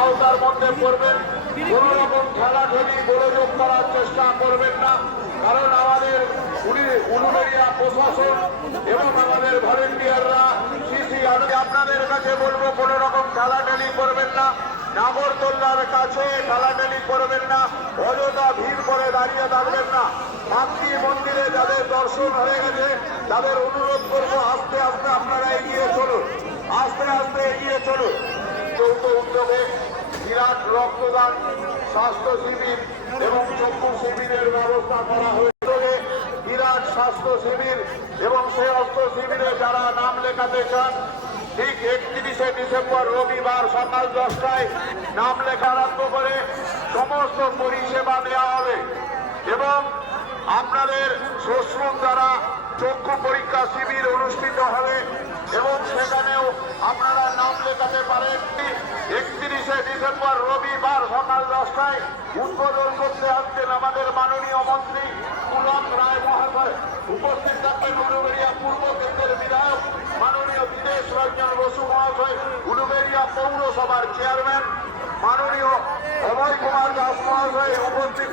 আওতার মধ্যে করবেন। কোন রকম ঠেলাঠেলি গোলযোগ করার চেষ্টা করবেন না, কারণ আমাদের উলুবেড়িয়া প্রশাসন এবং আমাদের ভলেন্টিয়াররা সিসি আপনাদের কাছে বলবো কোন রকম ঠেলাঠেলি করবেন না, নাগরদোল্লার কাছে ঠেলাঠেলি করবেন না, অযথা ভিড় করে দাঁড়িয়ে থাকবেন না। মাতৃ মন্দিরে যাদের দর্শন হয়ে গেছে তাদের অনুরোধ করবো আস্তে আস্তে আপনারা এগিয়ে চলুন, আস্তে আস্তে এগিয়ে চলুন। যৌথ উদ্যোগে বিরাট রক্তদান, স্বাস্থ্য শিবির এবং চক্ষু শিবিরের ব্যবস্থা করা হয়েছে। বিরাট স্বাস্থ্য শিবির এবং সেই অস্ত্র শিবিরে যারা নাম লেখাতে চান ঠিক 31শে ডিসেম্বর রবিবার সকাল 10টায় নাম লেখা আরম্ভ করে সমস্ত পরিষেবা দেওয়া হবে এবং আপনাদের সশ্রম দ্বারা চক্ষু পরীক্ষা শিবির অনুষ্ঠিত হবে এবং সেখানেও আপনারা নাম লেখাতে পারেন। 31শে ডিসেম্বর রবিবার সকাল 10টায় উদ্বোধন করতে আসছেন আমাদের মাননীয় মন্ত্রী পুলক রায় মহাশয়। উপস্থিত থাকবেন উলুবেড়িয়া পূর্ব কেন্দ্রের বিধায়ক মাননীয় বিদেশ রঞ্জন বসু মহাশয়, উলুবেড়িয়া পৌরসভার চেয়ারম্যান মাননীয় অভয় কুমার দাস মহাশয় উপস্থিত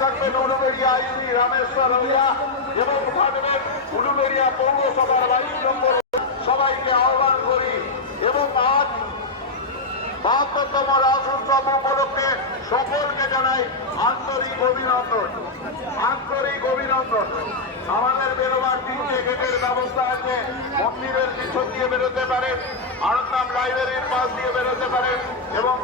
থাকবেন উলুবেড়িয়া আইসি রামেশ্বর রাজা এবং থাকবেন উলুবেড়িয়া পৌরসভার 22 নম্বর। সবাইকে আহ্বান করি এবং আজ 72তম রাস উৎসব উপলক্ষে সকলকে জানাই আন্তরিক অভিনন্দন, আন্তরিক অভিনন্দন। আমাদের বেরোবার 3টে গেটের ব্যবস্থা আছে, মন্দিরের পিছন দিয়ে বেরোতে পারেন, আরন্দাম লাইব্রেরির পাশ দিয়ে বেরোতে পারেন এবং